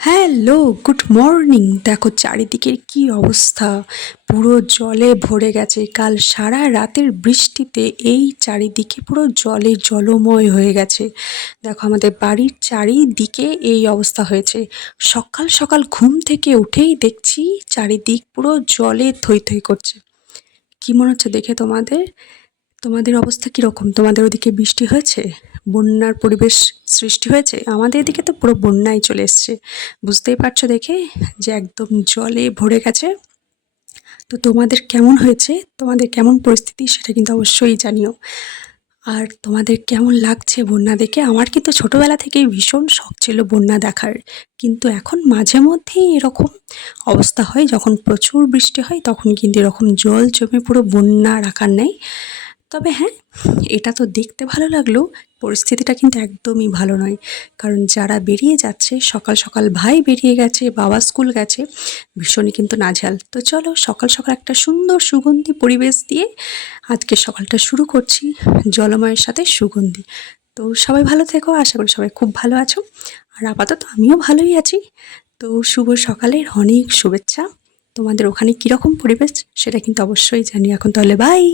Hello, good morning. দেখো চারিদিকের কি অবস্থা, পুরো জলে ভরে গেছে। কাল সারা রাতের বৃষ্টিতে এই চারিদিকে পুরো জলে জলময় হয়ে গেছে। দেখো আমাদের বাড়ির চারিদিকে এই অবস্থা হয়েছে। সকাল সকাল ঘুম থেকে উঠেই দেখছি চারিদিক পুরো জলে থই থই করছে। কি মনে হচ্ছে দেখে তোমাদের? তোমাদের অবস্থা কীরকম? তোমাদের ওদিকে বৃষ্টি হয়েছে? বন্যার পরিবেশ সৃষ্টি হয়েছে? আমাদের এদিকে তো পুরো বন্যাই চলে এসছে। বুঝতেই পারছো দেখে যে একদম জলে ভরে গেছে। তো তোমাদের কেমন হয়েছে? তোমাদের কেমন পরিস্থিতি সেটা কিন্তু অবশ্যই জানিও। আর তোমাদের কেমন লাগছে বন্যা দেখে? আমার কিন্তু ছোটোবেলা থেকেই ভীষণ শখ ছিল বন্যা দেখার। কিন্তু এখন মাঝে মধ্যেই এরকম অবস্থা হয়, যখন প্রচুর বৃষ্টি হয় তখন কিন্তু এরকম জল জমে পুরো বন্যার আকার নেয়। তবে হ্যাঁ, এটা তো দেখতে ভালো লাগলেও পরিস্থিতিটা কিন্তু একদমই ভালো নয়। কারণ যারা বেরিয়ে যাচ্ছে, সকাল সকাল ভাই বেরিয়ে গেছে, বাবা স্কুল গেছে, ভীষণই কিন্তু নাজেহাল। তো চলো সকাল সকাল একটা সুন্দর সুগন্ধি পরিবেশ দিয়ে আজকে সকালটা শুরু করছি, জলময়ের সাথে সুগন্ধি। তো সবাই ভালো থেকো, আশা করি সবাই খুব ভালো আছো। আর আপাতত আমিও ভালোই আছি। তো শুভ সকালের অনেক শুভেচ্ছা। তোমাদের ওখানে কীরকম পরিবেশ সেটা কিন্তু অবশ্যই জানি। এখন তাহলে বাই।